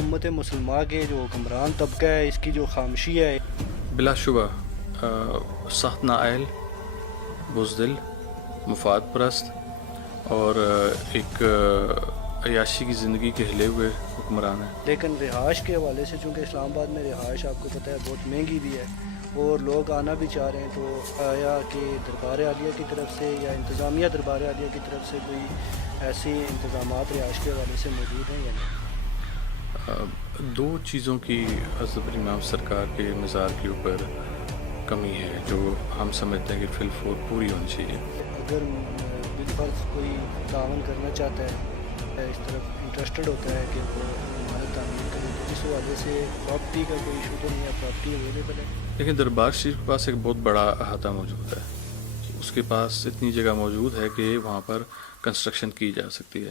امت مسلمہ کے جو حکمران طبقہ ہے اس کی جو خاموشی ہے، بلا شبہ سخت نااہل، بزدل، مفاد پرست اور ایک عیاشی کی زندگی کے ہلے ہوئے حکمران ہیں۔ لیکن رہائش کے حوالے سے چونکہ اسلام آباد میں رہائش آپ کو پتہ ہے بہت مہنگی بھی ہے اور لوگ آنا بھی چاہ رہے ہیں، تو آیا کہ دربار عالیہ کی طرف سے یا انتظامیہ دربار عالیہ کی طرف سے کوئی ایسی انتظامات رہائش کے حوالے سے موجود ہیں یا نہیں؟ دو چیزوں کی حضرت امام سرکار کے مزار کے اوپر کمی ہے جو ہم سمجھتے ہیں کہ فی الفور پوری ہونی چاہیے۔ اگر بالفرض کوئی تعاون کرنا چاہتا ہے، اس طرف انٹرسٹڈ ہوتا ہے کہ وہ عمارت تعمیر کرے، تو اس حوالے سے پراپرٹی کا کوئی ایشو تو نہیں ہے، پراپرٹی اویلیبل ہے؟ لیکن دربار شریف کے پاس ایک بہت بڑا احاطہ موجود ہے، اس کے پاس اتنی جگہ موجود ہے کہ وہاں پر کنسٹرکشن کی جا سکتی ہے۔